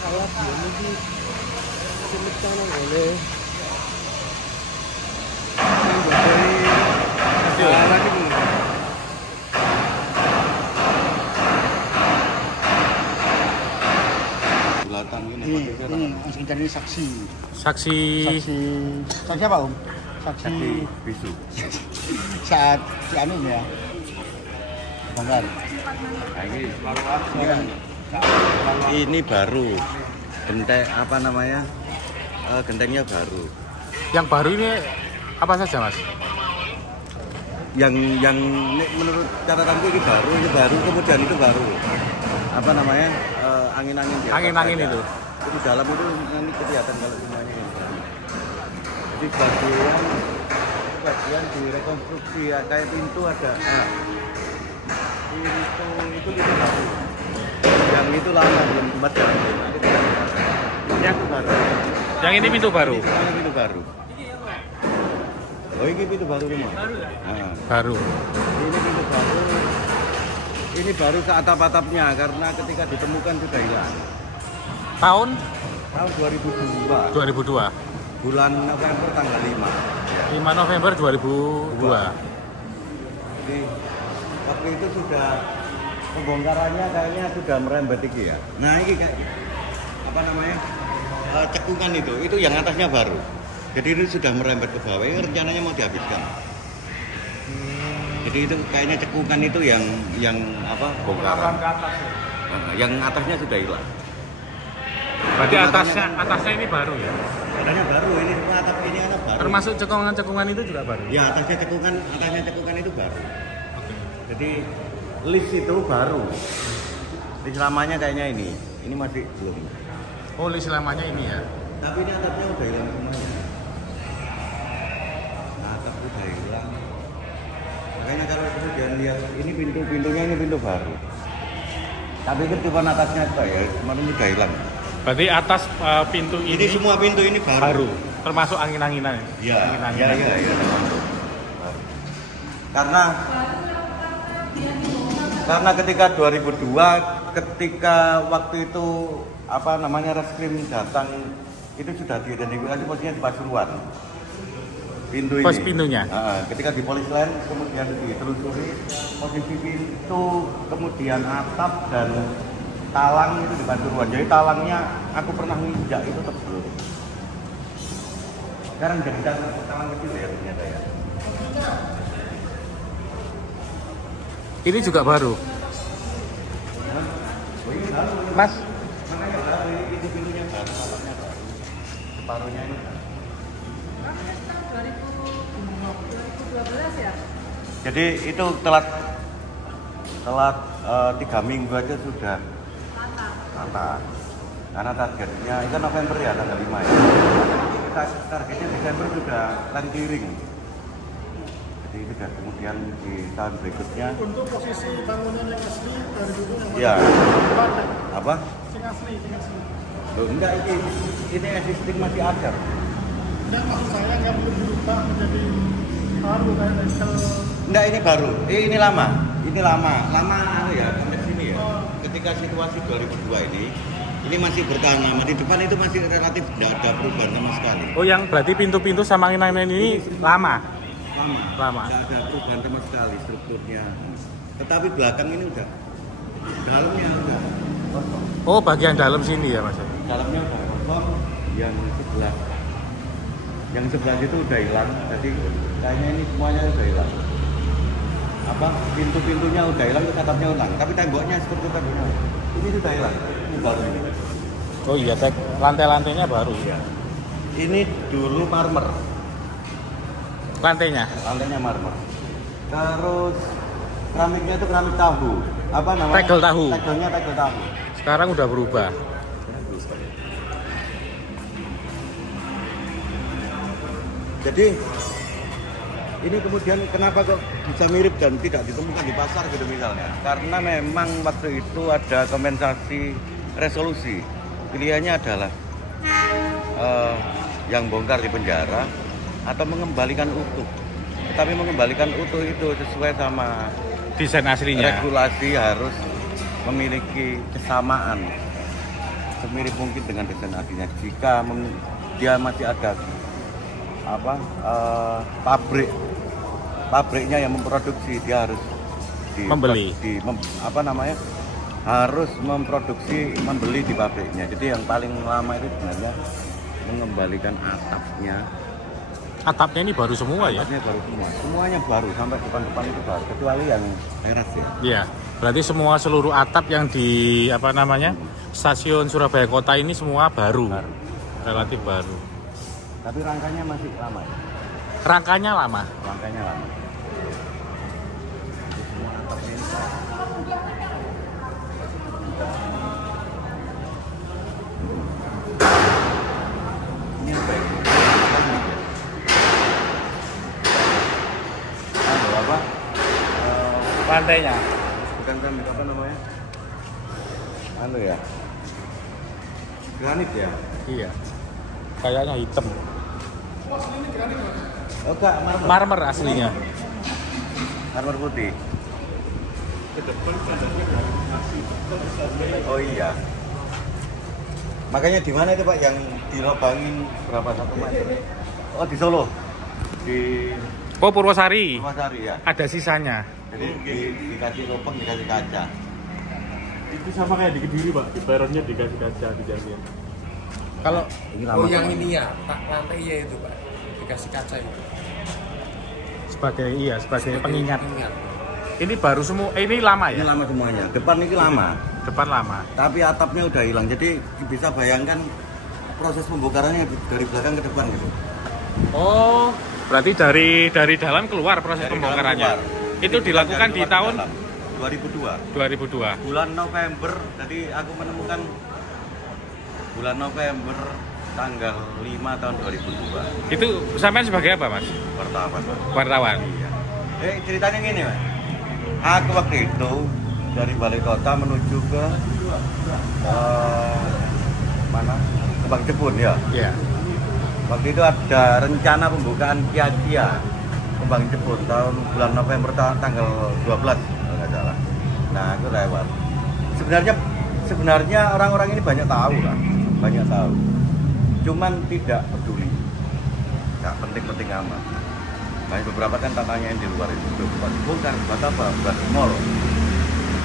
Salah dia mungkin semacam boleh. Ini saksi. Saksi Saksi apa Om? Saksi bisu. saat anu ya. Bongkar. Nah, ini baru genteng apa namanya? Gentengnya baru. yang baru ini apa saja Mas? Yang menurut catatanku ini baru kemudian itu baru. Apa namanya? Angin-angin di atas Angin-angin ada. itu. Di dalam itu ini kelihatan kalau semuanya ini. Jadi bagian direkonstruksi ya, kayak pintu ada. Nah, itu baru. Yang itu lama belum buat jalan. Yang itu baru. Yang ini pintu baru. Ini pintu baru. Oh ini pintu baru rumah. Nah, Baru. ini pintu baru. Ini baru ke atap-atapnya karena ketika ditemukan sudah hilang. Tahun 2002. 2002. Bulan November tanggal 5. 5 November 2002. Jadi waktu itu sudah pembongkarannya kayaknya sudah merembet iki ya. Nah ini kayak apa namanya cekungan itu yang atasnya baru. Jadi ini sudah merembet ke bawah. Ini rencananya mau dihabiskan. Jadi itu kayaknya cekungan itu yang apa bongkaran. Yang atasnya sudah hilang. Berarti atasnya ini baru ya? Atasnya baru ini atap ini atap baru. Termasuk cekungan-cekungan itu juga baru? Ya atasnya cekungan itu baru. Jadi lift itu baru. Lift lamanya kayaknya ini masih belum. Oh, list lamanya ini ya? Tapi ini atapnya udah hilang semuanya. Nah, atap udah hilang. Makanya kalau kemudian lihat ini pintunya ini pintu baru. Tapi itu cuma atasnya apa ya? Kemarin udah hilang. Berarti atas pintu Ini semua pintu ini baru. Termasuk angin-anginan ya? Iya. Karena ketika 2002 ketika waktu itu apa namanya reskrim datang itu sudah diidentifikasi posisinya di Pasuruan. Pintu ini. Pos pintunya. Ketika di polis lain kemudian ditelusuri posisi pintu, kemudian atap dan talang itu di Pasuruan. Jadi talangnya aku pernah nginjak itu tebel. Sekarang jadi talang kecil ya ternyata ya. Ini juga baru. Mas, Makanya baru ini pintunya baru, talangnya baru. Separuhnya ini. Tahun 2012 ya? Jadi itu telat 3 minggu aja sudah rata. Karena targetnya itu November ya tanggal 5 ya. Targetnya Desember sudah lantiring. Jadi itu dan kemudian di tahun berikutnya. Untuk posisi bangunan yang asli dari dulu yang Ya. Apa? Sing asli. Loh, enggak ini existing masih ada. Dan maksud saya nggak belum berubah menjadi baru kayak Excel. Enggak ini baru. Ini lama. Ini lama anu ya konteks ini ya. Ketika situasi 2002 ini masih bertahan lama. Di depan itu masih relatif tidak ada perubahan sama sekali. oh yang berarti pintu-pintu sama angin-angin ini lama? Lama. Tidak ada perubahan sama sekali strukturnya. Tetapi belakang ini udah dalamnya udah kosong. Oh, bagian dalam sini ya Mas? Dalamnya udah kosong. Yang sebelah itu udah hilang. Jadi kayaknya ini semuanya udah hilang. Apa pintu-pintunya udah hilang, atapnya hilang. Tapi temboknya seperti temboknya ini sudah hilang. Ini baru ini. Oh iya, lantai-lantainya baru. Iya. Ini dulu marmer. Lantainya? Lantainya marmer. Terus keramiknya itu keramik tahu. Apa namanya? Tegel tahu. Tegelnya tegel tahu. Sekarang udah berubah. Jadi ini kemudian kenapa kok bisa mirip dan tidak ditemukan di pasar gitu misalnya? Karena memang waktu itu ada kompensasi resolusi. Pilihannya adalah yang bongkar di penjara atau mengembalikan utuh. Tetapi mengembalikan utuh itu sesuai sama desain aslinya. Regulasi harus memiliki kesamaan semirip mungkin dengan desain aslinya. Jika dia masih ada pabriknya yang memproduksi, dia harus harus membeli di pabriknya. Jadi yang paling lama itu sebenarnya mengembalikan atapnya. Atapnya ini baru semua ya? Atapnya baru semua, semuanya baru, sampai depan itu baru, kecuali yang teras ya. Iya, berarti seluruh atap yang di stasiun Surabaya Kota ini semua baru. Relatif baru. Tapi rangkanya masih lama ya? Rangkanya lama? Rangkanya lama. Semua atapnya ini lantainya bukan keramik, apa namanya? Granit ya? Iya, kayaknya hitam. Oh enggak, Marmer aslinya. marmer putih. Oh iya. Makanya di mana itu Pak yang dilobangin berapa satu meter? Oh di Solo. Di Purwosari. Purwosari ya. Ada sisanya. Jadi dikasih lubang, dikasih kaca. Itu sama kayak di Kediri Pak, di peronnya dikasih kaca, dijamin. Kalau yang ini ya, lantai iya itu Pak, dikasih kaca itu. sebagai pengingat. Ini baru semua, ini lama Ini ya? lama semuanya. Depan ini lama. Depan lama. Tapi atapnya udah hilang. Jadi bisa bayangkan proses pembongkarannya dari belakang ke depan gitu. Oh, berarti dari dalam keluar proses Dari pembongkarannya. dalam keluar. Itu Jadi dilakukan dari di luar ke tahun dalam. 2002. 2002. Bulan November, jadi aku menemukan bulan November tanggal 5 tahun 2002. Itu sampean sebagai apa, Mas? Wartawan, Pak. Wartawan. Iya. Ceritanya gini, Mas. Aku waktu itu dari Balai Kota menuju ke mana? Kembang Jepun ya. Iya. Waktu itu ada rencana pembukaan Kia Kembang Jepun tahun bulan November tanggal 12 kalau nggak salah. Nah, aku lewat. Sebenarnya orang-orang ini banyak tahu lah, banyak tahu. Cuman tidak peduli, nggak penting-penting amat. Nah, beberapa kan tanahnya yang di luar itu buat dibongkar, buat apa? Buat mall.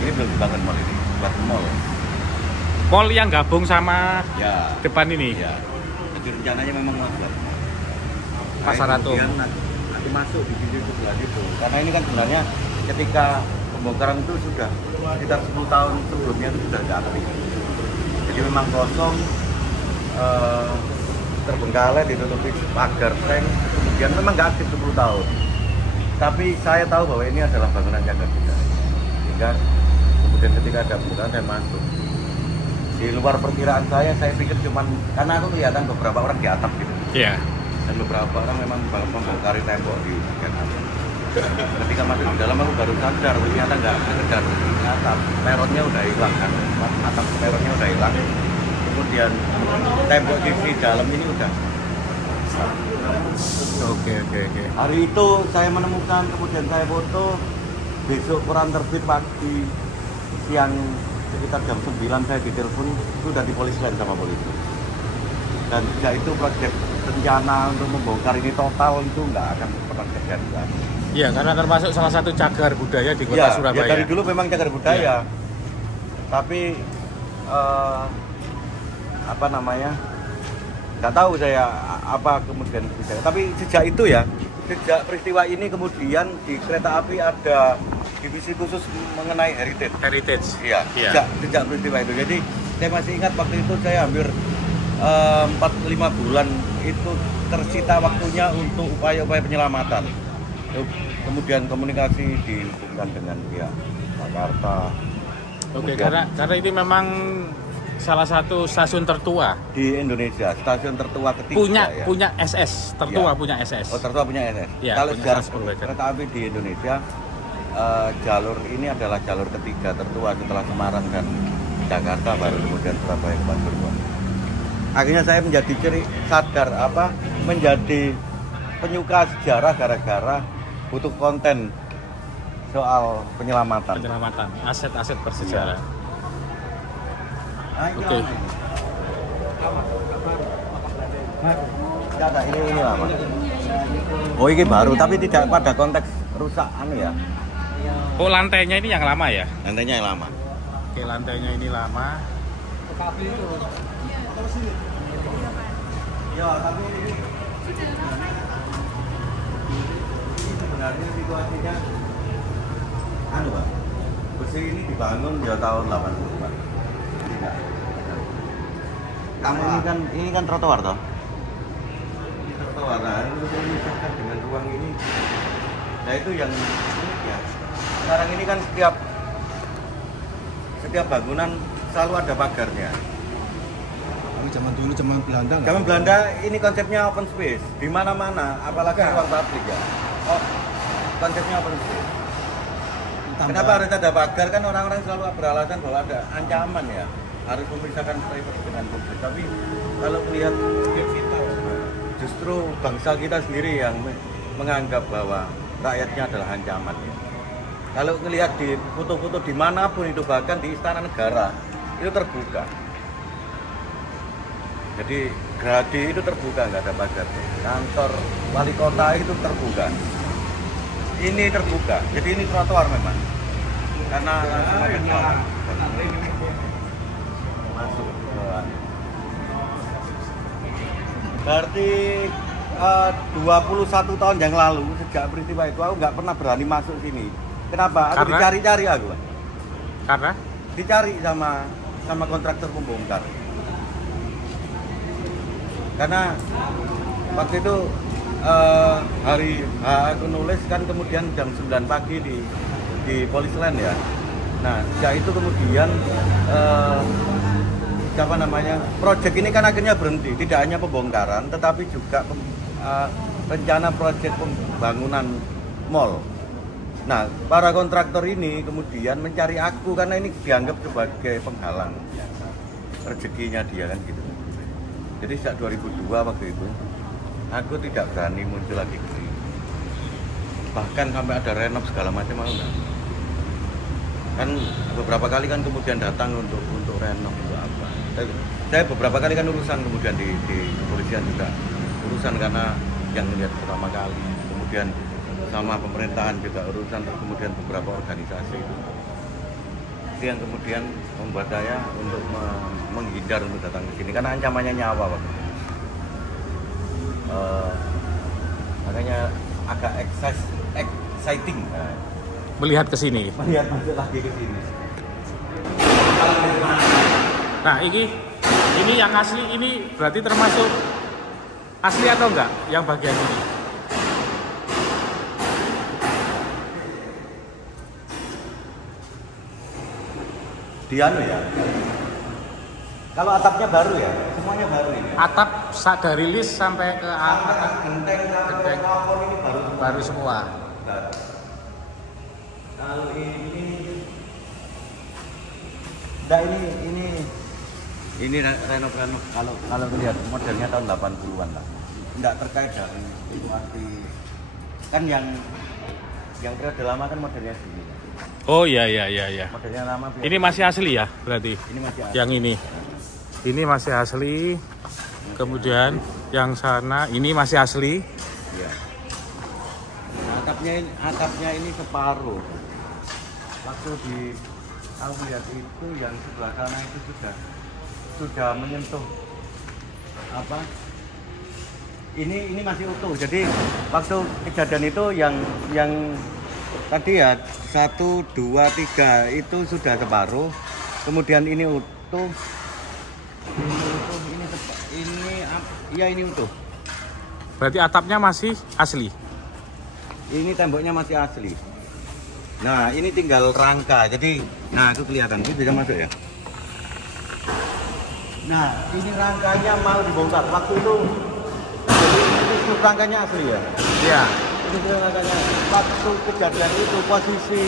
Ini belum dibangun mall ini, buat mall. Mall yang gabung sama Ya. depan ini. Ya. Jadi rencananya memang mau buat Pasar Atom. Kemudian nanti masuk di sini sebelah itu. Karena ini kan sebenarnya ketika pembongkaran itu sudah sekitar 10 tahun sebelumnya itu sudah tidak aktif. Jadi memang kosong, terbengkalai, ditutupi pagar seng, kemudian memang nggak aktif 10 tahun. Tapi saya tahu bahwa ini adalah bangunan cagar budaya. Sehingga kemudian ketika ada pembukaan saya masuk. Di luar perkiraan saya pikir cuman karena aku kelihatan beberapa orang di atap gitu. Iya. Dan beberapa orang memang membongkari tembok di bagian atas. Ketika masuk di dalam aku baru sadar ternyata nggak sekedar atap, peronnya udah hilang kan, atap peronnya udah hilang. Kemudian tembok di dalam ini udah. Oke. Hari itu saya menemukan, kemudian saya foto. Besok koran terbit pagi, siang sekitar jam 9 saya ditelepon sudah di polisi lain sama polisi. Dan sejak itu proyek rencana untuk membongkar ini total itu nggak akan pernah terjadi lagi. Iya, karena termasuk salah satu cagar budaya di kota Surabaya. Ya dari dulu memang cagar budaya. Ya. Tapi apa namanya? Nggak tahu saya apa kemudian budaya. Tapi sejak itu ya, sejak peristiwa ini kemudian di kereta api ada divisi khusus mengenai heritage. Iya. Sejak peristiwa itu. Jadi saya masih ingat waktu itu saya hampir 4-5 bulan itu tersita waktunya untuk upaya-upaya penyelamatan. Kemudian komunikasi dihubungkan dengan pihak Jakarta. Oke, karena ini memang salah satu stasiun tertua Di Indonesia, stasiun tertua ketiga punya SS, tertua Ya. punya SS. Oh, tertua punya SS. Ya, Kalau punya sejarah SS Purbalingga. kereta api di Indonesia, jalur ini adalah jalur ketiga tertua setelah Semarang dan Jakarta, baru kemudian Surabaya ke Pasuruan. Akhirnya saya menjadi menjadi penyuka sejarah gara-gara butuh konten soal penyelamatan. Penyelamatan aset-aset bersejarah. Nah, ini Oke. Enggak, ini lama. Oh, ini baru tapi tidak pada konteks rusak ya. Oh, lantainya ini yang lama ya? Lantainya yang lama. Oke, lantainya ini lama. Ya, tapi ini sebenarnya situasinya Pak. Besi ini dibangun di tahun 80-an. Tidak. Ini kan trotoar toh? Ini trotoar. Nah, untuk memisahkan dengan ruang ini. Nah, itu yang unik ya. Sekarang ini kan setiap bangunan selalu ada pagarnya. Ini zaman dulu zaman Belanda nggak? Zaman Belanda ini konsepnya open space di mana-mana, apalagi ruang publik ya. Oh, konsepnya open space. Kenapa harus ada pagar? Kan orang-orang selalu beralasan bahwa ada ancaman ya, harus memisahkan private dengan publik. Tapi kalau melihat justru bangsa kita sendiri yang menganggap bahwa rakyatnya adalah ancaman ya. Kalau melihat di foto-foto dimanapun itu, bahkan di Istana Negara itu terbuka. Jadi Gradi itu terbuka, nggak ada pagar. Kantor wali kota itu terbuka. Ini terbuka, jadi ini trotoar memang. Karena masuk. Berarti 21 tahun yang lalu sejak peristiwa itu aku nggak pernah berani masuk sini. Kenapa? Aku dicari-cari aku. Karena? Dicari sama kontraktor pembongkar. Karena waktu itu hari aku nulis kan kemudian jam 9 pagi di Polisland ya. Nah, sejak itu kemudian proyek ini kan akhirnya berhenti. Tidak hanya pembongkaran, tetapi juga rencana proyek pembangunan mall. Nah, para kontraktor ini kemudian mencari aku karena ini dianggap sebagai penghalang rezekinya dia kan gitu. Jadi sejak 2002 waktu itu aku tidak berani muncul lagi ke sini. Bahkan sampai ada renov segala macam aku enggak. Kan beberapa kali kan kemudian datang untuk renov untuk apa. Saya beberapa kali kan urusan kemudian di kepolisian juga urusan karena yang melihat pertama kali. Kemudian sama pemerintahan juga urusan, kemudian beberapa organisasi itu yang kemudian membuat saya untuk menghindar untuk datang ke sini karena ancamannya nyawa waktu itu. Makanya agak exciting Melihat ke sini. melihat masuk lagi ke sini. Nah, ini yang asli, ini berarti termasuk asli atau enggak yang bagian ini? Dianu ya. Kalau atapnya baru ya, semuanya baru ini. Atap dari list sampai ke atas Genteng Genteng. plafon ini baru semua. Kalau ini renov kalau melihat modelnya tahun 80-an lah. Enggak terkait dari situasi. Kan yang periode lama kan modelnya sini. Oh iya. Modelnya lama. Ini masih asli ya berarti? Ini masih asli. Yang ini masih asli. Kemudian yang sana ini masih asli. Iya. Atapnya ini separuh. Waktu aku lihat itu yang sebelah sana itu sudah menyentuh apa? Ini masih utuh. Jadi waktu kejadian itu yang tadi ya 1, 2, 3 itu sudah separuh. Kemudian ini utuh. Ini utuh. Berarti atapnya masih asli. Ini temboknya masih asli. Nah, ini tinggal rangka. Jadi, nah itu kelihatan. Ini bisa masuk ya. Nah, ini rangkanya mau dibongkar. Waktu itu, ini rangkanya asli ya. Iya. Ini rangkanya. Waktu kejadian itu posisi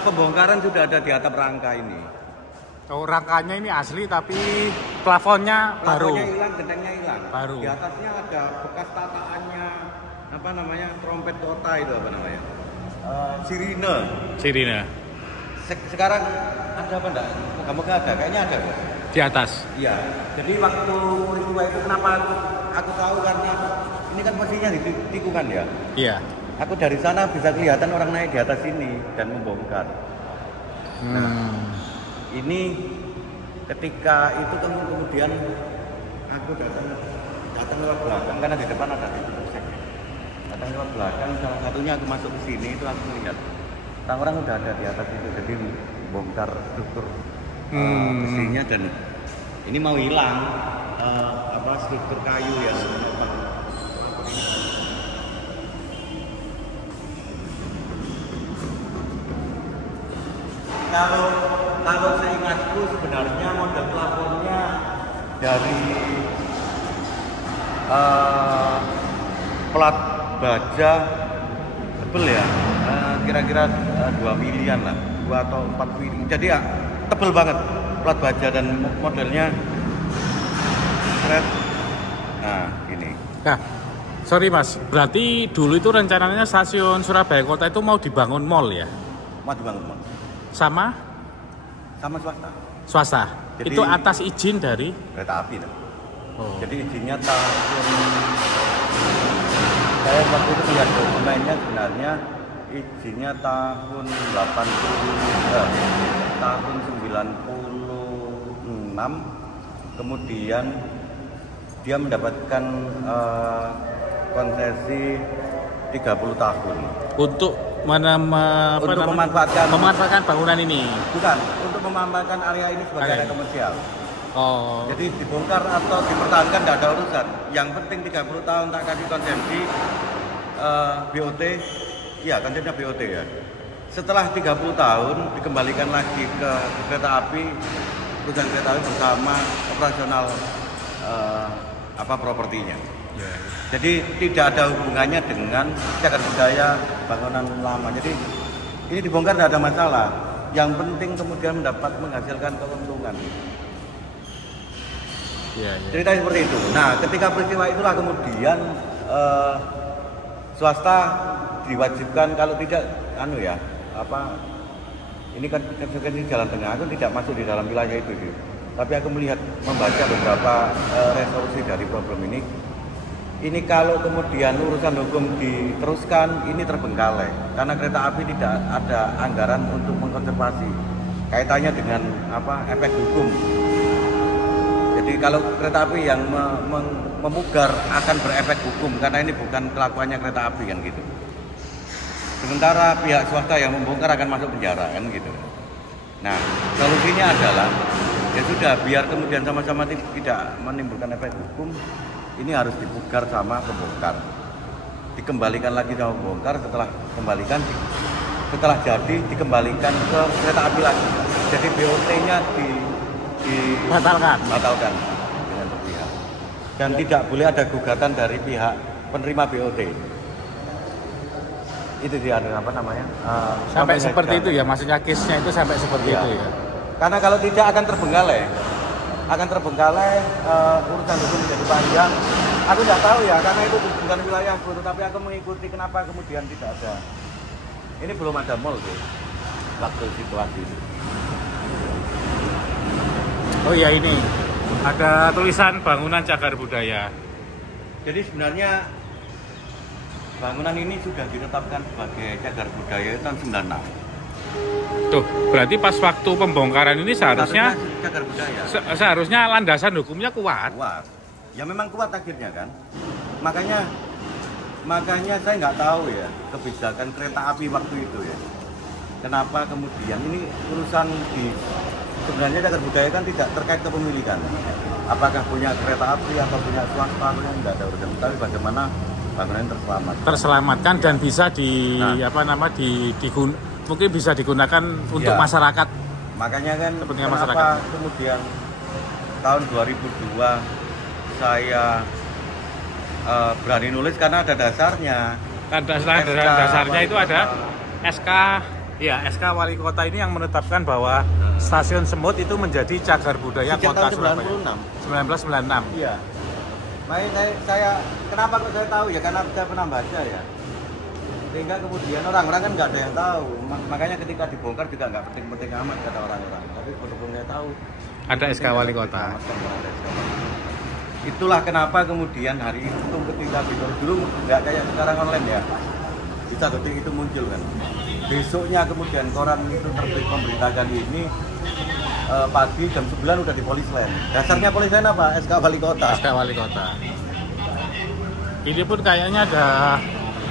pembongkaran sudah ada di atap rangka ini. Oh, rangkanya ini asli tapi plafonnya baru. Plafonnya hilang, gentengnya hilang. Baru. Di atasnya ada bekas tataannya trompet kota itu apa namanya? sirine. Sirine. Sekarang ada apa enggak? Moga-moga ada, kayaknya ada kok. Di atas. Iya. Jadi waktu peristiwa itu kenapa aku tahu karena ini kan posisinya di tikungan ya. Iya. Aku dari sana bisa kelihatan orang naik di atas ini dan membongkar. Nah, ini ketika itu kemudian aku datang lewat belakang karena di depan ada pintu cek. Datang lewat belakang, salah satunya aku masuk ke sini itu aku melihat orang-orang udah ada di atas itu, jadi bongkar struktur besinya dan ini mau hilang struktur kayu ya. Kalau seingatku sebenarnya model plafonnya dari plat baja tebel ya, kira-kira 2 milian lah, 2 atau 4 mili. Jadi ya tebel banget plat baja dan modelnya keren. Nah ini. Nah, sorry Mas, berarti dulu itu rencananya stasiun Surabaya Kota itu mau dibangun mall ya? Mau dibangun mall. Sama Swasta. Swasta. Jadi, itu atas izin dari kereta api dah. Oh. Jadi izinnya tahun saya waktu itu lihat dokumennya sebenarnya izinnya tahun 96, kemudian dia mendapatkan konsesi 30 tahun untuk memanfaatkan bangunan ini. Bukan, untuk memanfaatkan area ini sebagai area komersial. Oh. Jadi dibongkar atau dipertahankan tidak ada urusan. Yang penting 30 tahun tak kasih konsesi BOT. Iya, konsepnya BOT ya. Setelah 30 tahun dikembalikan lagi ke kereta api, perusahaan kereta api bersama operasional propertinya. Yeah. Jadi tidak ada hubungannya dengan cagar budaya bangunan lama. Jadi ini dibongkar tidak ada masalah. Yang penting kemudian menghasilkan keuntungan. Yeah. Ceritanya seperti itu. Nah, ketika peristiwa itulah kemudian swasta diwajibkan kalau tidak ini kan konsekuensi jalan tengah, aku tidak masuk di dalam wilayah itu sih. Tapi aku membaca beberapa resolusi dari problem ini. Ini kalau kemudian urusan hukum diteruskan, ini terbengkalai karena kereta api tidak ada anggaran untuk mengkonservasi. Kaitannya dengan efek hukum. Jadi kalau kereta api yang memugar akan berefek hukum karena ini bukan kelakuannya kereta api kan gitu. Sementara pihak swasta yang membongkar akan masuk penjara kan gitu. Nah, solusinya adalah ya sudah biar kemudian sama-sama tidak menimbulkan efek hukum, ini harus dipugar sama pembongkar. Dikembalikan lagi sama pembongkar, setelah jadi dikembalikan ke kereta api lagi. Jadi BOT-nya dibatalkan dengan sepihak. Dan tidak boleh ada gugatan dari pihak penerima BOT. Itu dia sampai seperti itu ya, maksudnya case-nya itu sampai seperti itu ya. Karena kalau tidak akan terbengkalai urusan hukum menjadi panjang. Aku tidak tahu ya, karena itu bukan wilayahku, tapi aku mengikuti kenapa kemudian tidak ada. Ini belum ada mall tuh waktu situasi itu. Oh iya, ini ada tulisan bangunan cagar budaya. Jadi sebenarnya bangunan ini sudah ditetapkan sebagai cagar budaya tahun 96. Tuh, berarti pas waktu pembongkaran ini seharusnya cagar budaya. Seharusnya landasan hukumnya kuat. Ya memang kuat akhirnya kan. Makanya saya nggak tahu ya kebijakan kereta api waktu itu ya. Kenapa kemudian ini urusan sebenarnya cagar budaya kan tidak terkait kepemilikan. Apakah punya kereta api atau punya swasta, tidak ada urusan. Tapi bagaimana bangunan terselamatkan dan bisa mungkin bisa digunakan untuk masyarakat. Makanya kan kenapa masyarakat. Kemudian tahun 2002 saya berani nulis karena ada dasarnya. Dasarnya itu ada SK Wali Kota ini yang menetapkan bahwa Stasiun Semut itu menjadi cagar budaya Kota Surabaya. 1996. Iya. Makanya saya kenapa kok saya tahu ya, karena saya pernah baca ya. Sehingga kemudian orang-orang kan nggak ada yang tahu. Makanya ketika dibongkar juga nggak penting-penting amat kata orang-orang. Tapi berhubungnya tahu. Ada SK wali kota. Itulah kenapa kemudian hari itu ketika bikin dulu nggak kayak sekarang online ya. Bisa detik itu muncul kan. Besoknya kemudian koran itu terbit memberitakan ini pagi jam 9 udah di polis lain. Dasarnya polis lain apa? SK wali kota. SK wali kota. Ini pun kayaknya ada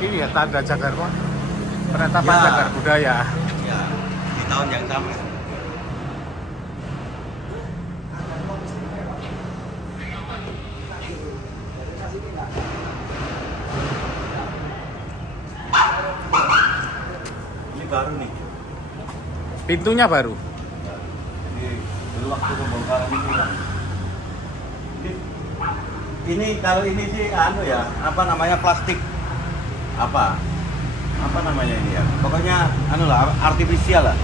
ini ya tanda cagar penetapan Ya. cagar budaya. Ya, di tahun yang sama. Ini baru nih. Pintunya baru. Ini dulu waktu pembongkaran ini kan. Ini kalau ini sih anu ya, apa namanya plastik apa namanya ini ya, pokoknya anu lah artifisial lah.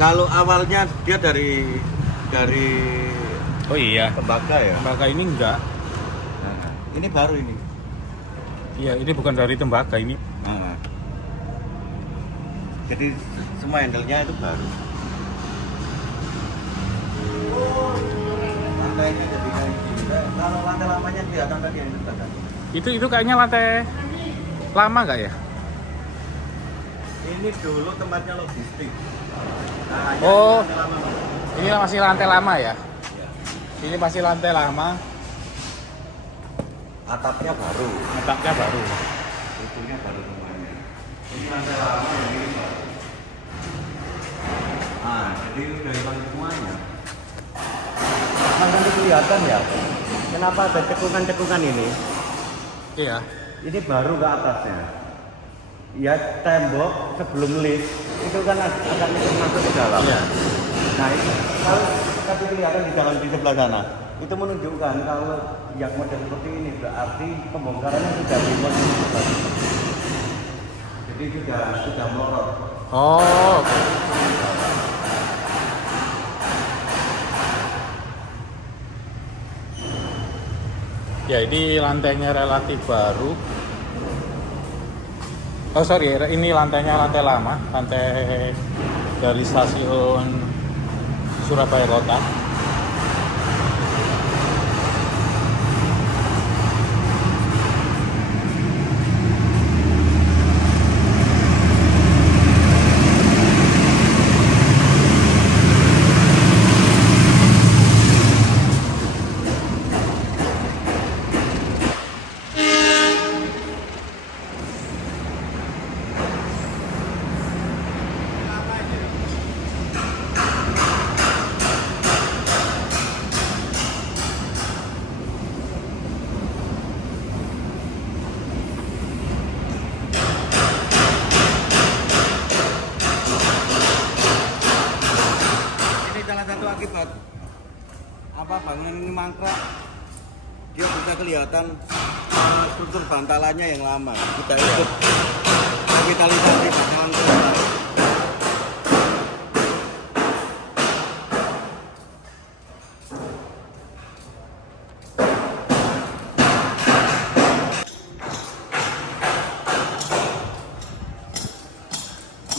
Kalau awalnya dia dari Oh iya. tembaga ya. Tembaga ini enggak. Nah, ini baru ini. Iya, ini bukan dari tembaga ini. Nah, jadi semua handle-nya itu baru. Lantainya jadi kayak gini. Kalau lantai lamanya kelihatan tadi yang itu. Itu kayaknya lantai lama nggak ya? Ini dulu tempatnya logistik. Nah, Oh. lantai lama, Mas. Ini masih lantai lama ya? Ya. Ini masih lantai lama, Atapnya baru, atapnya baru. itunya baru semuanya. Ini lantai lama yang ini baru. Ah, jadi udah hilang semuanya. Kan nanti kelihatan ya. Kenapa ada cekungan-cekungan ini? Iya. Ini baru ke atasnya. Ya tembok sebelum lift itu kan agak masuk ke dalam. Iya. Nah itu kalau tapi kelihatan di dalam di sebelah sana itu menunjukkan kalau yang model seperti ini berarti pembongkarannya sudah dimulai. Jadi sudah melorot. Oh, oke. Ya ini lantainya relatif baru. Oh sorry, ini lantainya lantai lama, lantai dari stasiun Surabaya Kota. Salah satu akibat apa bangunan ini mangkrak, dia bisa kelihatan struktur bantalannya yang lama. Kita ikut revitalisasi bantalan keluar.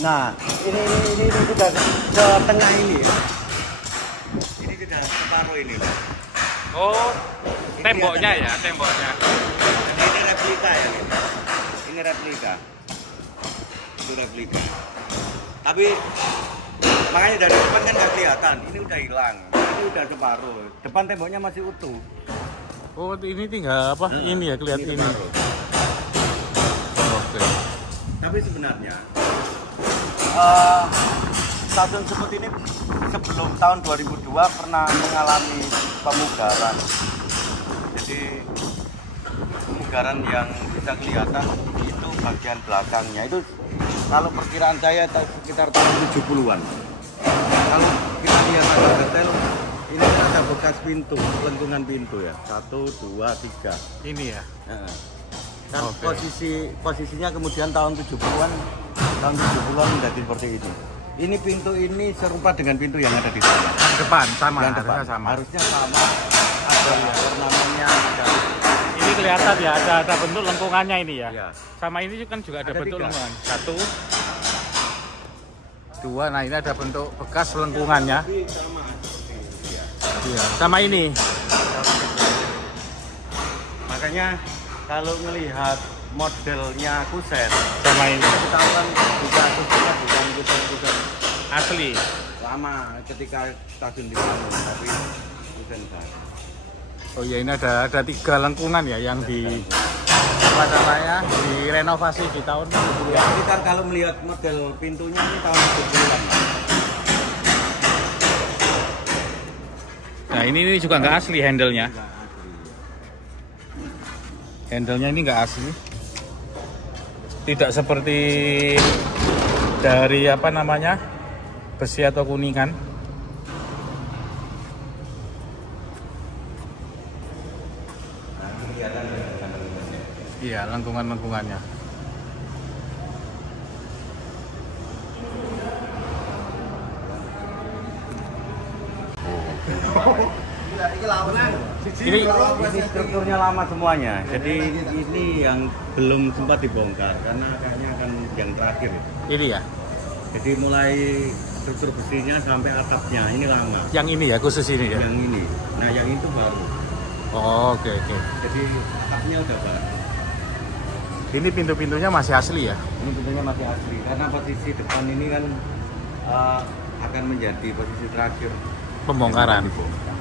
Nah, ini sudah ke tengah ini. Ini sudah separuh ini. Oh, temboknya ya, temboknya. Ini replika ya. Ini replika. Itu replika. Tapi makanya dari depan kan nggak kelihatan. Ini udah hilang. Ini udah separuh. Depan temboknya masih utuh. Oh, ini tinggal apa? Ini ya kelihatan ini. separuh. Oke. Tapi sebenarnya stasiun Sumut ini sebelum tahun 2002 pernah mengalami pemugaran. Jadi pemugaran yang bisa kelihatan itu bagian belakangnya itu kalau perkiraan saya sekitar tahun 70-an. Kalau kita lihat agak detail ini kan ada bekas pintu, lengkungan pintu ya. 1, 2, 3. Ini ya. Dan Oke. posisinya kemudian tahun 70-an menjadi seperti ini. Ini pintu ini serupa dengan pintu yang ada di sana. Yang depan sama, Yang depan harusnya sama. harusnya sama. Ada ornamennya, ada Ini kelihatan ya, ada bentuk lengkungannya ini ya. Iya. Sama ini kan juga ada bentuk 3. lengkungan. 1, 2, nah ini ada bentuk bekas lengkungannya. Iya, sama ini. Makanya kalau melihat modelnya kusen Sama ini. ketahuan bukan kusen Asli. lama ketika stasiun dibangun, tapi kusen baru. Oh iya, ini ada 3 lengkungan ya yang di apa namanya direnovasi di tahun 70-an. Ya, ini kan kalau melihat model pintunya ini tahun 70-an. Nah ini juga nggak asli handle-nya. Handle-nya ini nggak asli. Tidak seperti dari apa namanya besi atau kuningan. Iya, lengkungan-lengkungannya. Ini strukturnya lama semuanya. Jadi ini yang belum sempat dibongkar karena kayaknya akan yang terakhir. Ini ya. Jadi mulai struktur besinya sampai atapnya ini lama. Yang ini ya, khusus ini ya. Yang ini. Nah, yang itu baru. Oh, oke. Jadi atapnya udah baru. Ini pintu-pintunya masih asli ya. Ini pintunya masih asli karena posisi depan ini kan akan menjadi posisi terakhir Pembongkaran. dibongkar.